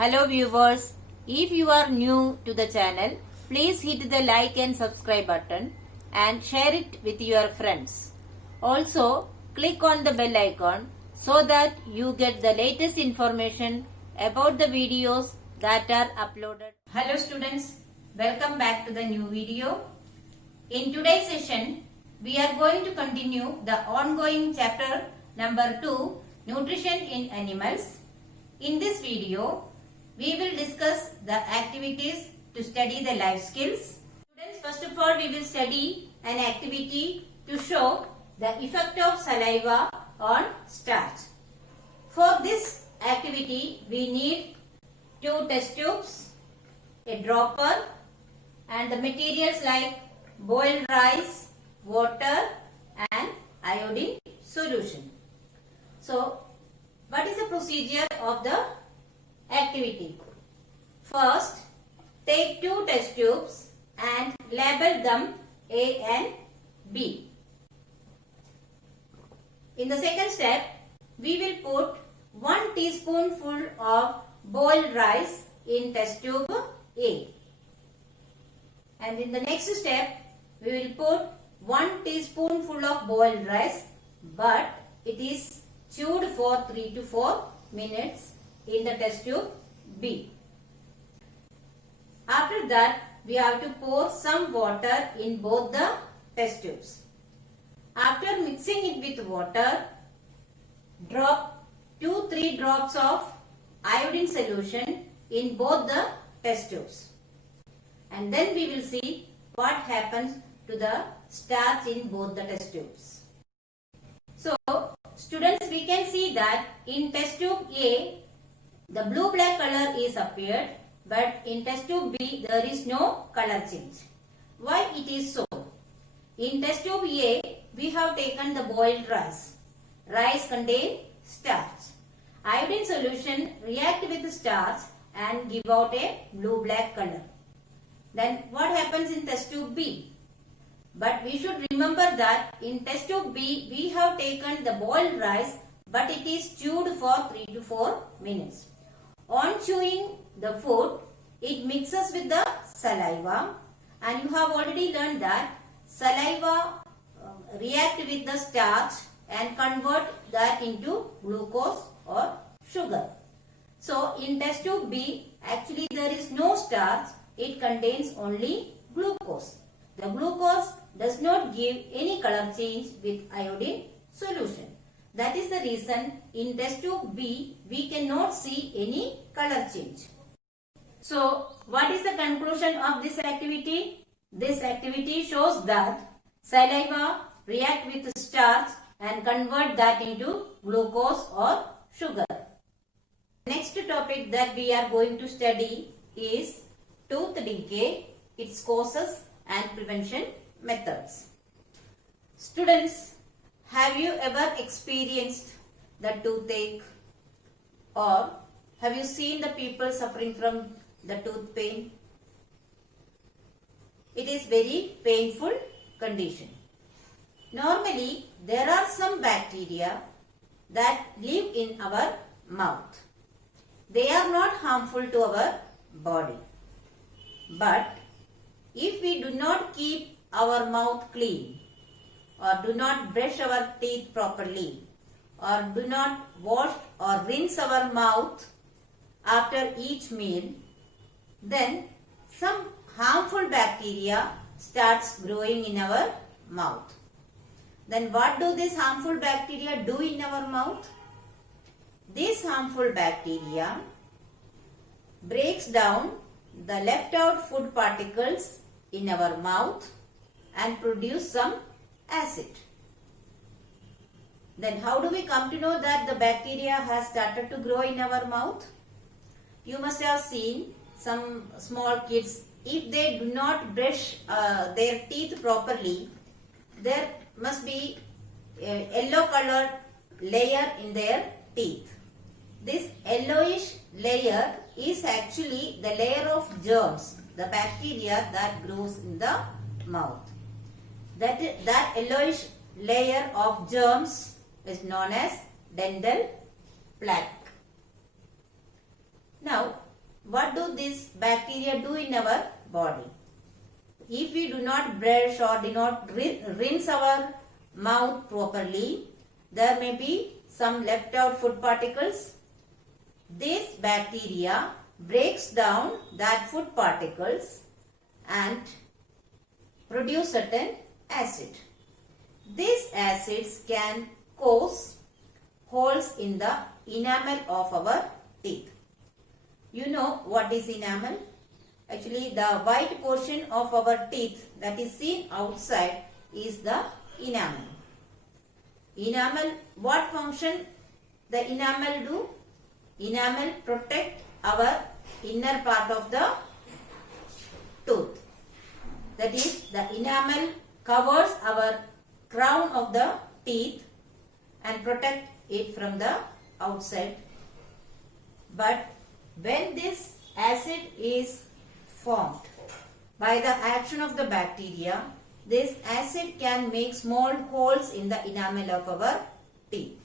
Hello viewers, if you are new to the channel, please hit the like and subscribe button and share it with your friends. Also, click on the bell icon so that you get the latest information about the videos that are uploaded. Hello students, welcome back to the new video. In today's session, we are going to continue the ongoing chapter number 2, Nutrition in Animals. In this video, we will discuss the activities to study the life skills. Students, first of all, we will study an activity to show the effect of saliva on starch. For this activity, we need 2 test tubes, a dropper, and the materials like boiled rice, water, and iodine solution. So, what is the procedure of the activity? First, take 2 test tubes and label them A and B. In the second step, we will put 1 teaspoonful of boiled rice in test tube A. And in the next step, we will put 1 teaspoonful of boiled rice, but it is chewed for 3 to 4 minutes in the test tube B. After that, we have to pour some water in both the test tubes. After mixing it with water, drop 2-3 drops of iodine solution in both the test tubes. And then we will see what happens to the starch in both the test tubes. So, students, we can see that in test tube A, the blue-black color is appeared, but in test tube B, there is no color change. Why it is so? In test tube A, we have taken the boiled rice. Rice contains starch. Iodine solution react with starch and give out a blue-black color. Then what happens in test tube B? But we should remember that in test tube B, we have taken the boiled rice, but it is chewed for 3 to 4 minutes. On chewing the food, it mixes with the saliva, and you have already learned that saliva react with the starch and convert that into glucose or sugar. So in test tube B, actually there is no starch, it contains only glucose. The glucose does not give any color change with iodine solution. That is the reason in test tube B, we cannot see any color change. So, what is the conclusion of this activity? This activity shows that saliva react with starch and convert that into glucose or sugar. Next topic that we are going to study is tooth decay, its causes and prevention methods. Students, have you ever experienced the toothache, or have you seen the people suffering from the tooth pain? It is very painful condition. Normally, there are some bacteria that live in our mouth. They are not harmful to our body. But if we do not keep our mouth clean, or do not brush our teeth properly, or do not wash or rinse our mouth after each meal, then some harmful bacteria starts growing in our mouth. Then what do these harmful bacteria do in our mouth? These harmful bacteria breaks down the left out food particles in our mouth and produce some acid. Then how do we come to know that the bacteria has started to grow in our mouth? You must have seen some small kids, if they do not brush their teeth properly, there must be a yellow colored layer in their teeth. This yellowish layer is actually the layer of germs, the bacteria that grows in the mouth. That yellowish layer of germs is known as dental plaque. Now, this bacteria do in our body? If we do not brush or do not rinse our mouth properly, there may be some left out food particles. This bacteria breaks down that food particles and produce certain acid. These acids can cause holes in the enamel of our teeth. You know what is enamel? Actually, the white portion of our teeth that is seen outside is the enamel. Enamel, what function the enamel do? Enamel protect our inner part of the tooth. That is, the enamel covers our crown of the teeth and protect it from the outside. But when this acid is formed by the action of the bacteria, this acid can make small holes in the enamel of our teeth.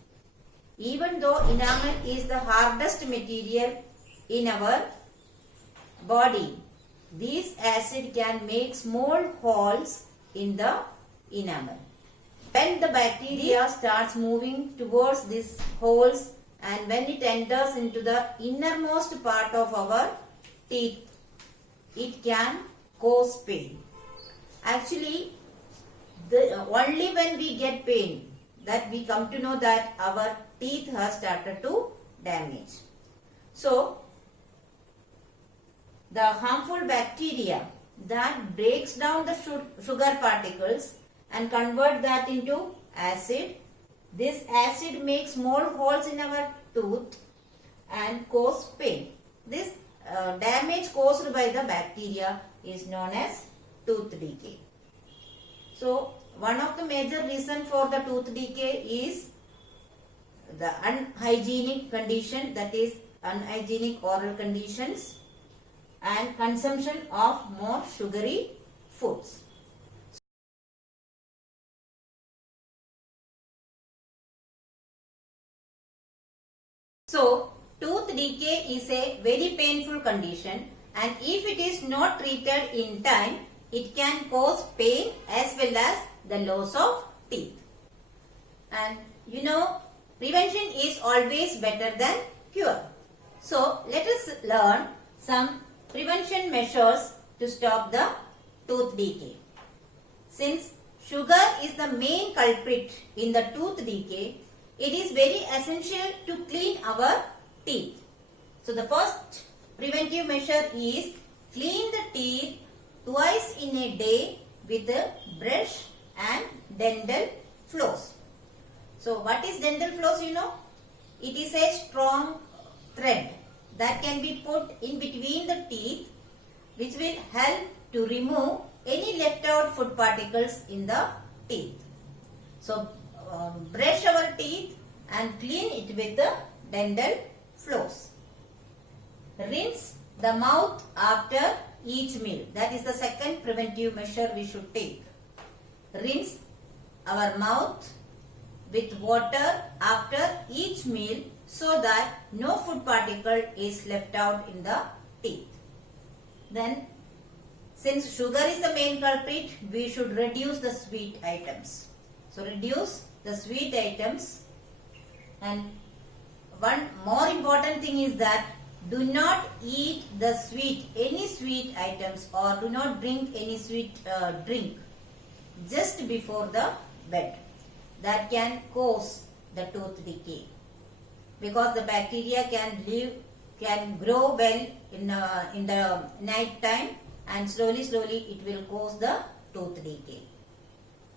Even though enamel is the hardest material in our body, this acid can make small holes in the enamel. When the bacteria starts moving towards these holes and when it enters into the innermost part of our teeth, it can cause pain. Actually, only when we get pain that we come to know that our teeth have started to damage. So, the harmful bacteria that breaks down the sugar particles and convert that into acid. This acid makes small holes in our tooth and cause pain. This damage caused by the bacteria is known as tooth decay. So, one of the major reasons for the tooth decay is the unhygienic condition, that is unhygienic oral conditions and consumption of more sugary foods. So, tooth decay is a very painful condition, and if it is not treated in time, it can cause pain as well as the loss of teeth. And you know, prevention is always better than cure. So, let us learn some prevention measures to stop the tooth decay. Since sugar is the main culprit in the tooth decay, it is very essential to clean our teeth. So, the first preventive measure is clean the teeth twice in a day with a brush and dental floss. So, what is dental floss, you know? It is a strong thread that can be put in between the teeth, which will help to remove any left out food particles in the teeth. So, brush our teeth and clean it with the dental floss. Rinse the mouth after each meal. That is the second preventive measure we should take. Rinse our mouth with water after each meal so that no food particle is left out in the teeth. Then, since sugar is the main culprit, we should reduce the sweet items. So, reduce the sweet items. And one more important thing is that do not eat the any sweet items, or do not drink any sweet drink just before the bed. That can cause the tooth decay, because the bacteria can grow well in the night time, and slowly it will cause the tooth decay.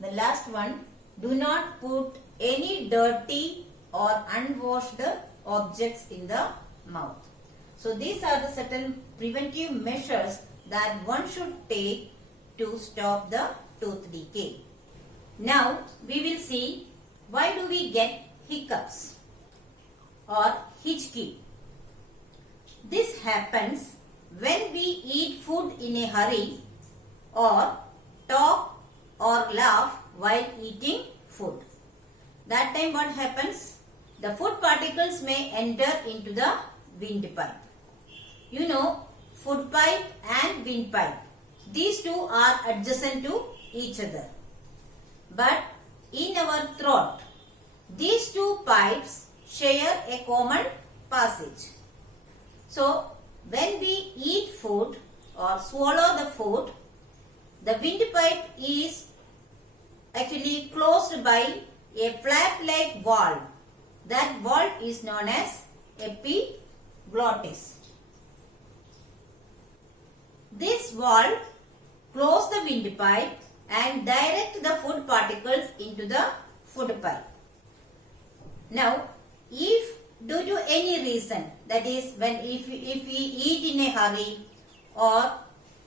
The last one, do not put any dirty or unwashed objects in the mouth. So these are the certain preventive measures that one should take to stop the tooth decay. Now we will see why do we get hiccups or hitchkey. This happens when we eat food in a hurry or talk or laugh while eating food. That time what happens? The food particles may enter into the windpipe. You know, food pipe and windpipe. These two are adjacent to each other. But in our throat, these two pipes share a common passage. So, when we eat food or swallow the food, the windpipe is actually closed by a flap-like valve. That valve is known as epiglottis. This valve closes the windpipe and direct the food particles into the food pipe. Now, if due to any reason, that is if we eat in a hurry or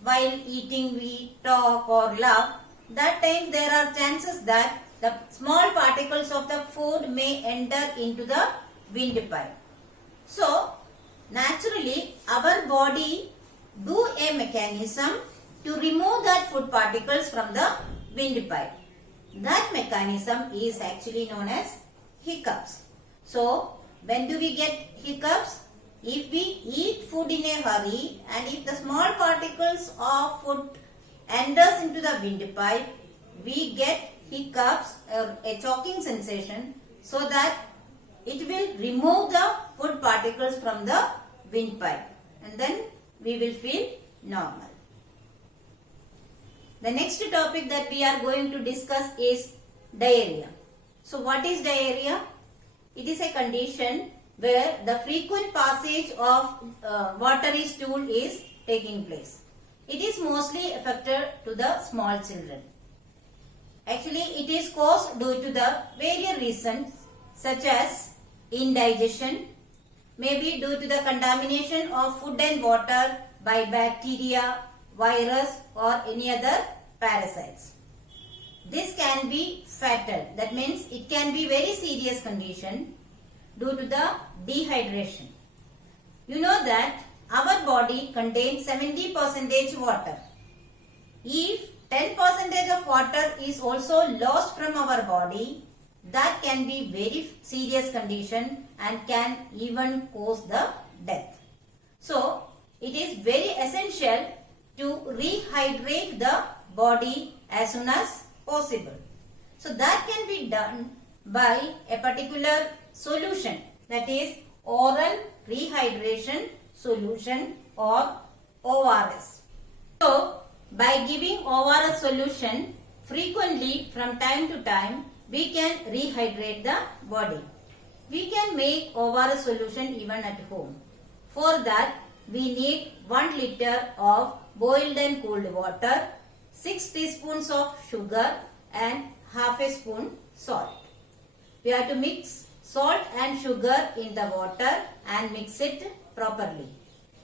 while eating we talk or laugh, that time there are chances that the small particles of the food may enter into the windpipe. So, naturally our body do a mechanism to remove that food particles from the windpipe. That mechanism is actually known as hiccups. So, when do we get hiccups? If we eat food in a hurry and if the small particles of food enters into the windpipe, we get hiccups or a choking sensation, so that it will remove the food particles from the windpipe and then we will feel normal. The next topic that we are going to discuss is diarrhea. So what is diarrhea? It is a condition where the frequent passage of watery stool is taking place. It is mostly affected to the small children. Actually, it is caused due to the various reasons such as indigestion, maybe due to the contamination of food and water by bacteria, virus or any other parasites. This can be fatal. That means it can be very serious condition due to the dehydration. You know that our body contains 70% water. If 10% of water is also lost from our body, that can be very serious condition and can even cause the death. So, it is very essential to rehydrate the body as soon as possible. So, that can be done by a particular solution, that is oral rehydration solution or ORS. So, by giving ORS solution frequently from time to time, we can rehydrate the body. We can make ORS solution even at home. For that, we need 1 liter of boiled and cooled water, 6 teaspoons of sugar and half a spoon salt. We have to mix salt and sugar in the water and mix it properly.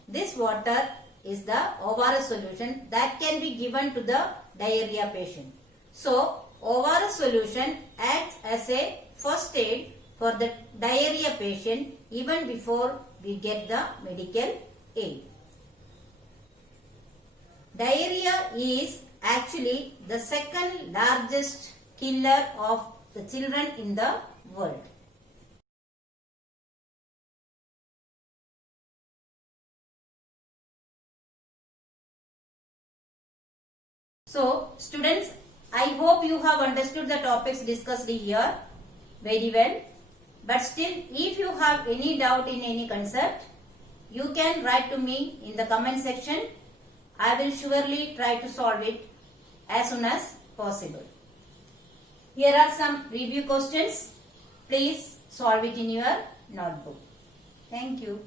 This water is the ORS solution that can be given to the diarrhea patient. So, ORS solution acts as a first aid for the diarrhea patient even before we get the medical aid. Diarrhea is actually the second largest killer of the children in the world. So, students, I hope you have understood the topics discussed here very well. But still, if you have any doubt in any concept, you can write to me in the comment section. I will surely try to solve it as soon as possible. Here are some review questions. Please solve it in your notebook. Thank you.